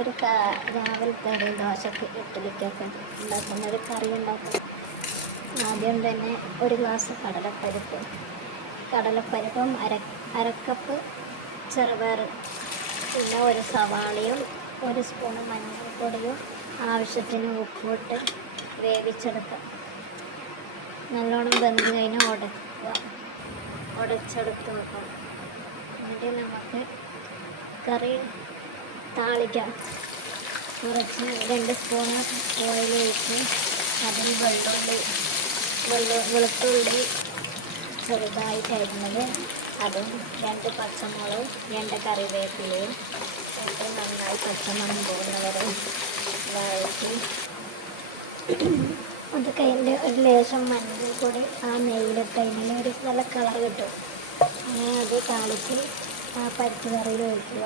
ഒരു രാവിലത്തെ ഒരു ദോശക്ക് ഇഡ്ഡലിക്കൊക്കെ ഉണ്ടാക്കുന്ന ഒരു കറി ഉണ്ടാക്കും. ആദ്യം തന്നെ ഒരു ഗ്ലാസ് കടലപ്പരിപ്പ്. കടലപ്പരിപ്പും അര അരക്കപ്പ് ചെറുപയർ പിന്നെ ഒരു സവാളയും ഒരു സ്പൂൺ മഞ്ഞൾപ്പൊടിയും ആവശ്യത്തിന് ഉപ്പിട്ട് വേവിച്ചെടുക്കുക. നല്ലോണം വെന്ത് കഴിഞ്ഞ് ഉടക്കുക. ഉടച്ചെടുത്ത് വെക്കും എന്നിട്ട് നമുക്ക് കറി താളിക്കാം. കുറച്ച് രണ്ട് സ്പൂൺ ഓയിൽ ഒഴിച്ച് അതിൽ വെള്ളുള്ളി വെള്ള വെളുത്തുള്ളി ചെറുതായിട്ടായിരുന്നത് അതും രണ്ട് പച്ചമുളകും രണ്ട് കറിവേപ്പിലയും ഇട്ട് നന്നായി പച്ചമണം പോകുന്നവരെ വഴറ്റി അത് കഴിഞ്ഞ് ഒരു ലേശം മഞ്ഞൾ കൂടി ആ നെയ്യിലിട്ട് അതിന് ഒരു നല്ല കളർ കിട്ടും. അങ്ങനെ അത് താളിച്ച് ആ പരിപ്പ് കറിയിൽ ഒഴിക്കുക.